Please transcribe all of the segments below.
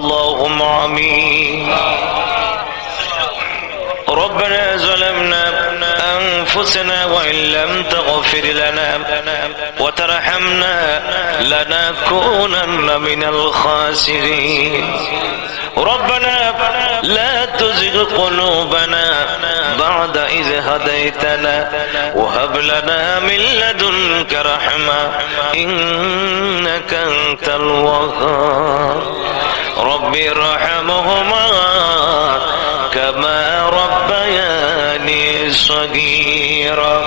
اللهم آمين. ربنا ظلمنا أنفسنا وإن لم تغفر لنا وترحمنا لنكونن من الخاسرين. ربنا لا تزغ قلوبنا بعد إذ هديتنا وهب لنا من لدنك رحمة إنك أنت الوهاب. رب ارحمهما كما ربياني صغيرا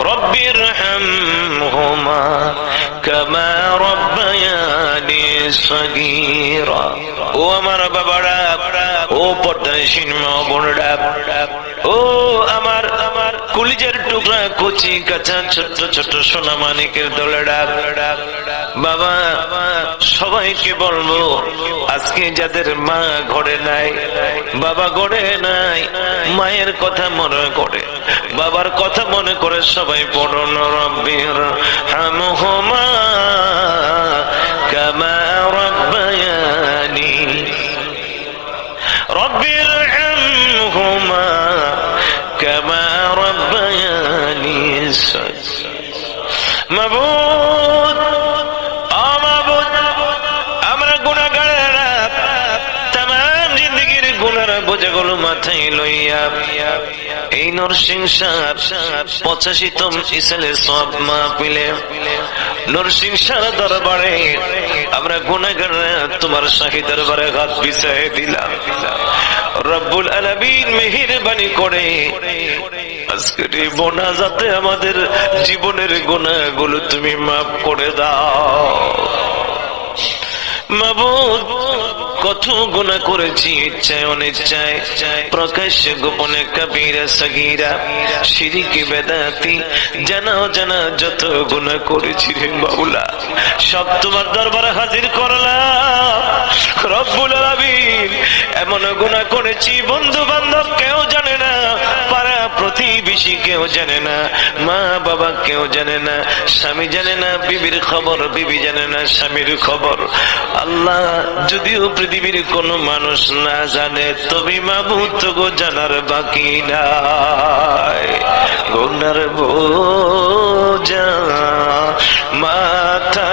رب ارحمهما كما ربياني صغيرا ও আমার বাবারা ও পর্দাসীন মা বোনরা ও আমার আমার কুলিজের টুকরা কচি কাঁচা ছোট্ট ছোট্ট সোনা মানিকের দলেরা বাবা সবাইকে বলব, আজকে যাদের মা ঘরে নাই, বাবা ঘরে নাই, মায়ের কথা মনে করে, বাবার কথা মনে করে সবাই পড়ন রব্বির হামহুমা মাথায় লইয়া এই নরসিং সাহ পঁচাশিতম ইসালে সব মা পিলে নরসিং সার দরবারে আমরা গুণাগাররা তোমার শাহী দরবারে হাত বিছাই দিলাম। রব্বুল আলামিন মেহেরবানি করে আজকের এই মোনাজাতে আমাদের জীবনের গুণাগুলো তুমি মাফ করে দাও। মাবুদ কত গুণা করেছি, ইচ্ছায় অনিচ্ছায়। প্রকাশ্য গোপনে কবিরা সগিরা, সিরিকি বেদাতি। জানা জানা যত গুণা করেছি রে বাউলা সব তোমার দরবারে হাজির করলা রব্বুল আলামিন, এমন গুণা করেছি বন্ধু বান্ধব কেউ জানে প্রতিবেশী কেউ জানে না, মা বাবা কেউ জানে না, স্বামী জানে না, বিবির খবর, বিবি জানে না, স্বামীর খবর। আল্লাহ যদিও পৃথিবীর কোন মানুষ না জানে, তবে মাবুত গো জানার বাকি নাই। গুনার বোঝা মাথায়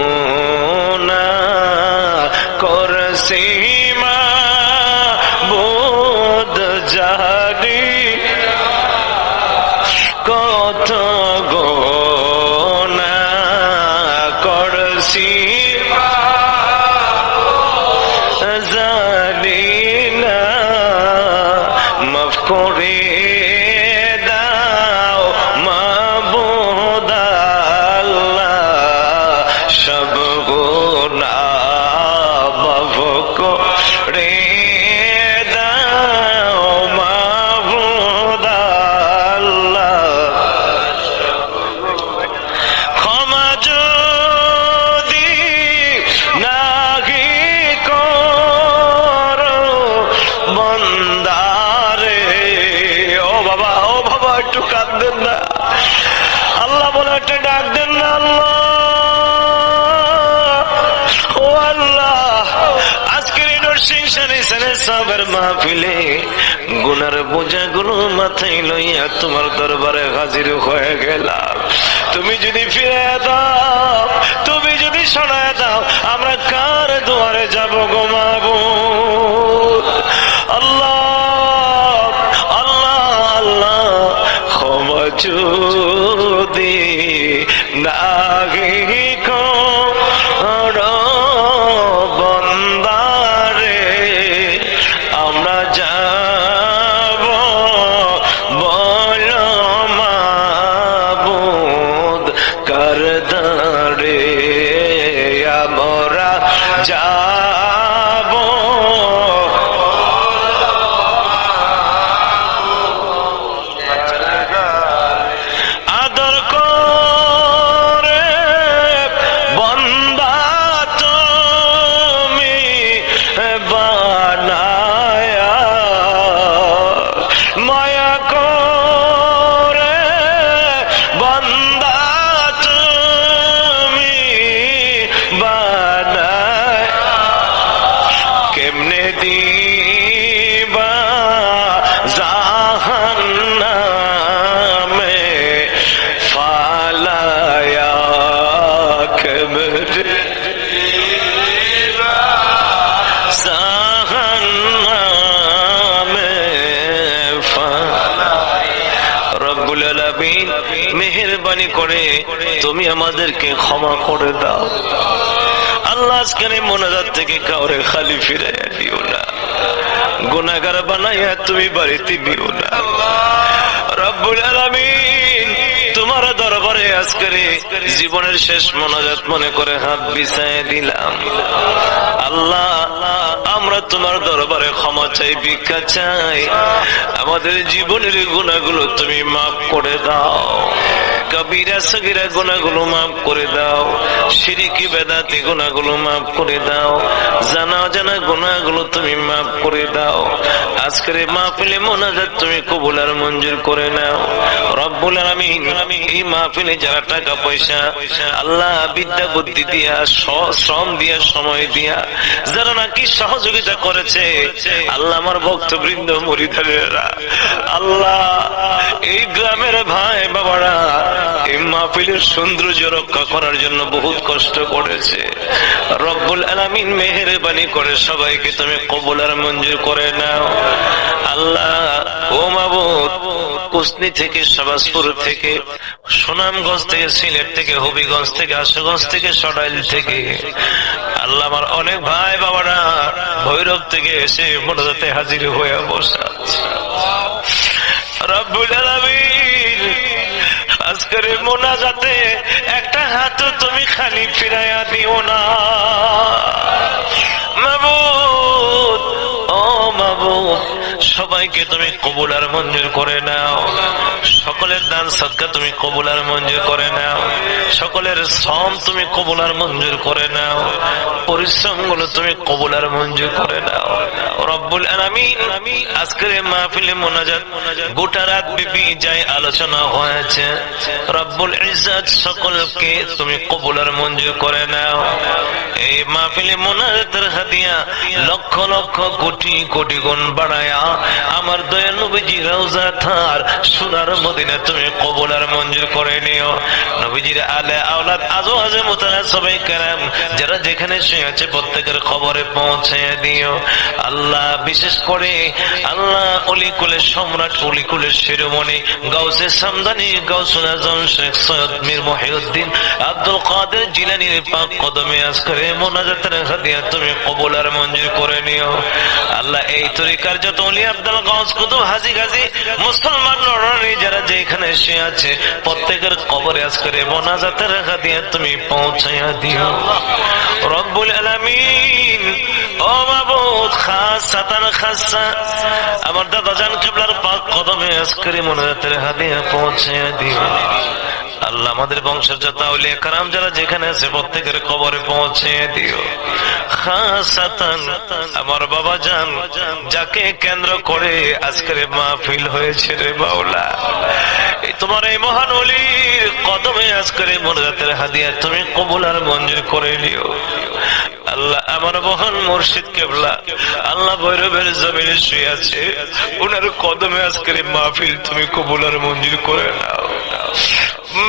সানে সানে সাবের মাহফিলে। গুনার বোঝা গুলো মাথায় লইয়া তোমার দরবারে হাজির হয়ে গেলাম। তুমি যদি ফিরে দাও, তুমি যদি শোনায় দাও, আমরা কার দুয়ারে যাব গোমাবো আল্লাহ আল্লাহ আল্লাহ, ক্ষমা আমাদেরকে ক্ষমা করে দাও। আল্লাহ আজকের এই মোনাজাত থেকে কাউরে খালি ফিরে দিও না। গুনাগার বানাইয়া তুমি বাড়িতে দিও না। রব্বুল আলামিন তোমার দরবারে আজকের জীবনের শেষ মোনাজাত মনে করে হাত বিছায় দিলাম। আল্লাহ, আমরা তোমার দরবারে ক্ষমা চাই, ভিক্ষা চাই। আমাদের জীবনের গুণাগুলো তুমি মাফ করে দাও। কবিরা সগিরা গুণাগুলো মাফ করে দাও। সিরিকি, বেদাতি গুণাগুলো মাফ করে দাও। জানা জানা গুণাগুলো তুমি মাফ করে দাও। আজকের মাহফিলে মোনাজাত তুমি কবুল আর মঞ্জুর করে নাও। রব্বুল আলামিন এই মাহফিলে যারা টাকা, পয়সা, আল্লাহ বিদ্যা, বুদ্ধি দিয়া শ্রম দিয়া, সময় দিয়া, যারা নাকি সহযোগিতা করেছে, আল্লাহ আমার ভক্তবৃন্দ, মরিদারেরা, আল্লাহ এই গ্রামের ভাই বাবারা মাহফিলের সৌন্দর্য রক্ষা করার জন্য বহুত কষ্ট করেছে। রব্বুল আলামিন করে সবাইকে তুমি কবুল আর মঞ্জুর করে নাও। আল্লাহ কুসনি থেকে থেকে, সুনামগঞ্জ থেকে, সিলেট থেকে, হবিগঞ্জ থেকে, আশুগঞ্জ থেকে সরাইল থেকে। আল্লাহ আমার অনেক ভাই বাবারা ভৈরব থেকে এসে মোটাতে হাজির হয়ে বসা রব্বুল আলামিন আজকের মোনাজাতে একটা হাত তুমি খালি ফিরাইয়া দিও না। মাবুদ, ও মাবুদ, সবাইকে তুমি কবুল আর মঞ্জুর করে নাও। সকলের দান সৎকা তুমি কবুল আর মঞ্জুর করে নাও। সকলের শ্রম তুমি কবুল আর মঞ্জুর করে নাও। পরিশ্রমগুলো তুমি কবুল আর মঞ্জুর করে নাও। রব্বুল আজকের মাহফিলে গোটা রাত যাই আলোচনা হয়েছে। সকলকে তুমি কবুলার মঞ্জুর করে নাও। মাহফিলে মোনাজাতের হাদিয়া লক্ষ লক্ষ কোটি কোটি গুণ বাড়ায়া আমার দয়া নবীজি রওজা থার সোনার মদিনা তুমি কবুল আর মঞ্জুর করে নিও। নবীজির আলে আওলাদ আজও আজে মোতালা সবাই কেরাম, যারা যেখানে শুয়ে আছে প্রত্যেকের খবরে পৌঁছে দিও। আল্লাহ বিশেষ করে আল্লাহ অলিকুলের সম্রাট, অলিকুলের শিরোমণি, গাউসে সামদানি, গাউসুল আজম, শেখ সৈয়দ মীর মহিউদ্দিন, আব্দুল কাদের জিলানির পাক কদমে আজ করে নিও। আল্লাহ প্রত্যেকের কবরে আজ করে মোনাজাতের হাদিয়া তুমি পৌঁছাইয়া দিও। রব্বুল আলামিন আমার দাদা জান কেবলার পাক কদমে আজকের মোনাজাতের হাদিয়া পৌঁছে দিও। আল্লাহ আমাদের বংশের যত আউলিয়া কারাম যারা যেখানে আছে প্রত্যেকের কবরে পৌঁছে দিও। আমার বাবা জান যাকে কেন্দ্র করে আজকের মাহফিল হয়েছে রে বাউলা তোমার এই মহান অলির কদমে আজকের মোনাজাতের হাদিয়া তুমি কবুল আর মঞ্জুর করে নিও। আল্লাহ আমার মহান মুর্শিদ কেবলা, আল্লাহ ভৈরবের জমিনে শুয়ে আছে। ওনার কদমে আজকের মাহফিল তুমি কবুল আর মঞ্জুর করে নাও।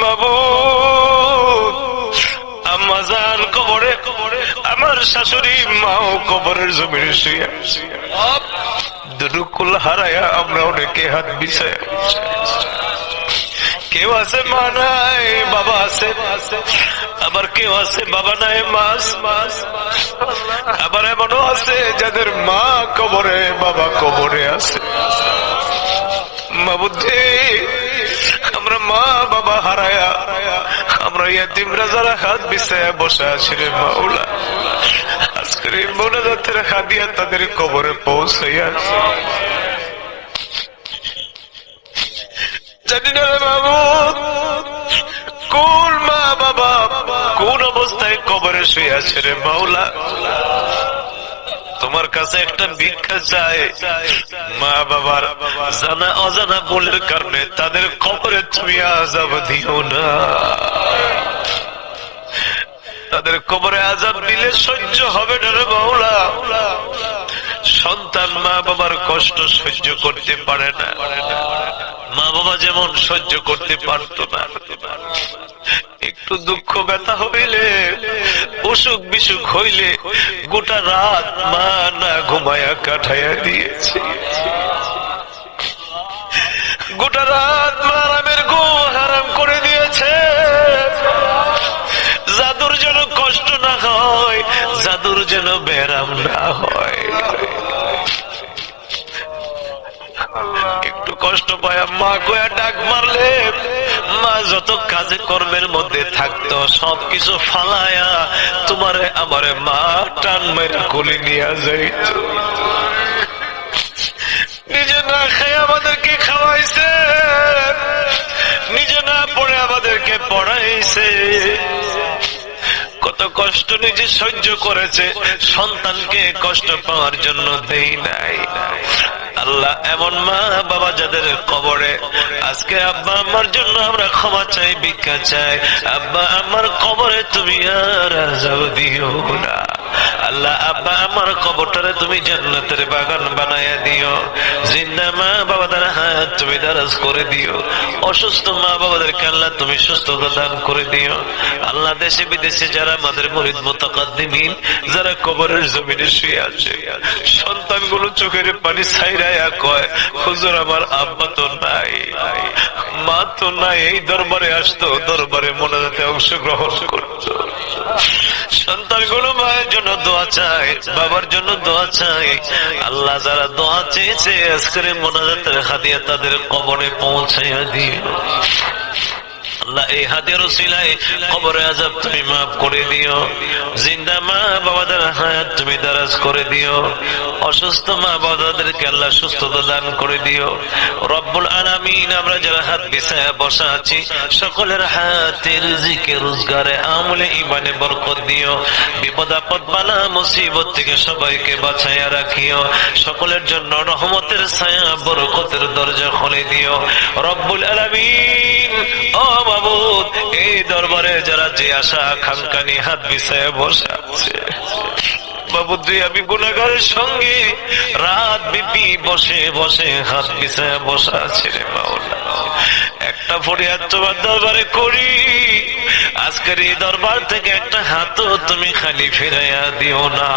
মাবুদ, আম্মা জান কবরে, আমার শাশুড়ি মাও কবরের হারায়া আমরা অনেকে হাত কেউ আছে মা নাই, বাবা আছে। আবার কেউ আছে বাবা নাই মাস মাস আবার এমনও আছে যাদের মা কবরে, বাবা কবরে আছে। মা বুদ্ধি আমরা মা ইয়াতিমরা যারা হাত বিছায়া বসে আছি রে মাওলা, আজকের এই মোনাজাতের হাদিয়া তাদের কবরে পৌঁছাইয়া জানি না রে মাহমুদ কোন মা বাবা কোন অবস্থায় কবরে শুয়ে আছে রে তোমার কাছে একটা ভিক্ষা চাই। মা বাবার জানা অজানা বলের কারণে তাদের কবরে তুমি আজাব দিও না। তাদের কবরে আজাব দিলে সহ্য হবে না মাওলা। সন্তান মা বাবার কষ্ট সহ্য করতে পারে না। মা বাবা যেমন সহ্য করতে পারতো না, একটু দুঃখ ব্যথা হইলে, অসুখ বিসুখ হইলে গোটা রাত মা না ঘুমায়া কাঠাইয়া দিয়েছে। গোটা রাত যেন বেরাম না হয়। একটু কষ্ট পায় মা কয়া ডাক মারলে, মা যত কাজে কর্মের মধ্যে থাকতো সবকিছু ফালায়া তোমারে আমারে মা টান মেরে কোলে নিয়ে যাইত। নিজে না খেয়ে আমাদেরকে খাওয়াইছে, নিজে না পড়ে আমাদেরকে পড়াইছে। কষ্ট নিজে সহ্য করেছে, সন্তানকে কষ্ট পাওয়ার জন্য দেই নাই। আল্লাহ এমন মা বাবা যাদের কবরে, আজকে আব্বা আমার জন্য আমরা ক্ষমা চাই, ভিক্ষা চাই। আব্বা আমার কবরে তুমি আর দিও না। আল্লাহ আব্বা আমার কবরটারে তুমি জান্নাতের বাগান বানায়া দিও। জিন্দা মা হাত তুমি দারাজ করে দিও। অসুস্থ মা বাবাদেরকে আল্লাহ তুমি সুস্থতা দান করে দিও। আল্লাহ দেশে বিদেশে যারা আমাদের মরিদ মোতাকাদ্দিমিন, যারা কবরের জমিনে শুয়ে আছে, সন্তানগুলো চোখের পানি ছাইরায়া কয়, হুজুর, আমার আব্বা তো নাই, মা তো নাই, এই দরবারে আসতো, দরবারে মনে মোনাজাতে অংশগ্রহণ করতো। মায়ের জন্য দোয়া বাবার জন্য দোয়া আল্লাহ যারা দোয়া চেয়েছে, আজকের মোনাজাতের হাদিয়া তাদের কবরে পৌঁছাইয়া দিয়ে আল্লাহ এই তুমি মাফ করে জিন্দা মা বাবাদের হায়াত তুমি দারাজ করে দিও। অসুস্থ মা বাবাদেরকে আল্লাহ সুস্থতা দান করে দিও। রব্বুল আলামিন, আমরা যারা হাত বিছায়া বসা আছি, সকলের হাতে রিজিকে রোজগারে আমলে ইমানে বরকত দিও। বিপদ আপদ বালা মুসিবত থেকে সবাইকে বাঁচাইয়া রাখিও। সকলের জন্য রহমতের ছায়া, বরকতের দরজা খুলে দিও। রব্বুল আলামিন, ও মাবুদ, এই দরবারে যারা যে আশা আকাঙ্ক্ষা হাত বিছায় বসা আছে। বাবুদ্রি আমি গুণাগারের সঙ্গে রাত বিপি বসে বসে হাত পিছায় বসা আছে রে মাওলা। একটা ফরিয়াদ তোমার দরবারে করি, আজকের এই দরবার থেকে একটা হাতও তুমি খালি ফেরাইয়া দিও না।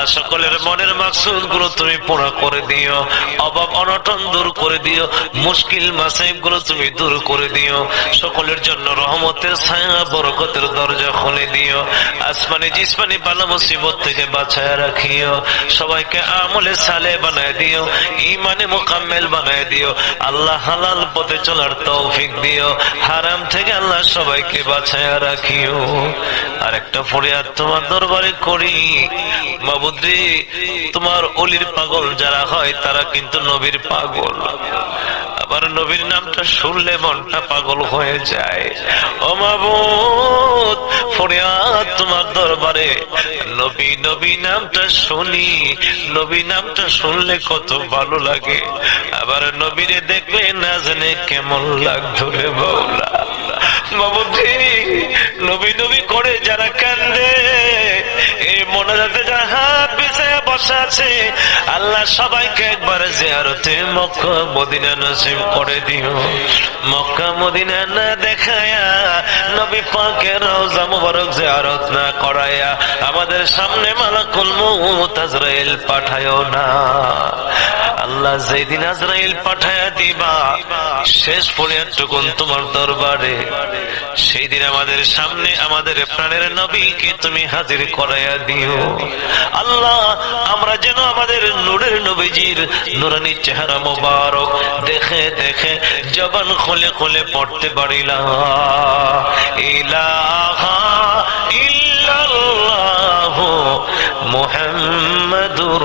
আল্লাহ সকলের মনের মাকসুদগুলো তুমি পুরা করে দিও। অভাব অনটন দূর করে দিও। মুশকিল মাসাইবগুলো তুমি দূর করে দিও। সকলের জন্য রহমতের ছায়া, বরকতের দরজা খুলে দিও। আসমানি জিসমানি বালা মুসিবত থেকে বাঁচায় রাখিও। সবাইকে আমলে সালে বানায় দিও। ইমানে মোকাম্মেল বানায় দিও। আল্লাহ হালাল পথে চলার তৌফিক দিও। হারাম থেকে আল্লাহ সবাইকে বাঁচায় রাখিও। আর একটা ফরিয়াদ তোমার দরবারে করি। বাবুদ্রি তোমার অলির পাগল যারা হয়, তারা কিন্তু নবীর পাগল। আবার নবীর নামটা শুনলে মনটা পাগল হয়ে যায়। ও মাবুদ, ফরিয়াদ তোমার দরবারে। নবী নবী নামটা শুনি। নবী নামটা শুনলে কত ভালো লাগে। আবার নবীরে দেখলে না জানে কেমন লাগতো রে বাউলা বাবুজি বসা আছে। আল্লাহ সবাইকে একবার জিয়ারতে মক্কা মদিনা নসিব করে দিও। মক্কা মদিনা না দেখায়া নবী পাকের রওজা মুবারক জিয়ারত না করায়া আমাদের সামনে মালাকুল মউত আজরাইল পাঠায়ও না। আল্লাহ যেদিন আজরাইল পাঠায়া দিবা শেষ ফরিয়াদটুকুন তোমার দরবারে সেই দিন আমাদের সামনে আমাদের প্রাণের নবীকে তুমি হাজির করাইয়া দিও। আল্লাহ, আমরা যেন আমাদের নূরের নবীজির নুরানি চেহারা মোবারক দেখে দেখে জবান খুলে খুলে পড়তে পারিলাম। ইলাহা ইল্লাল্লাহ মুহাম্মাদুর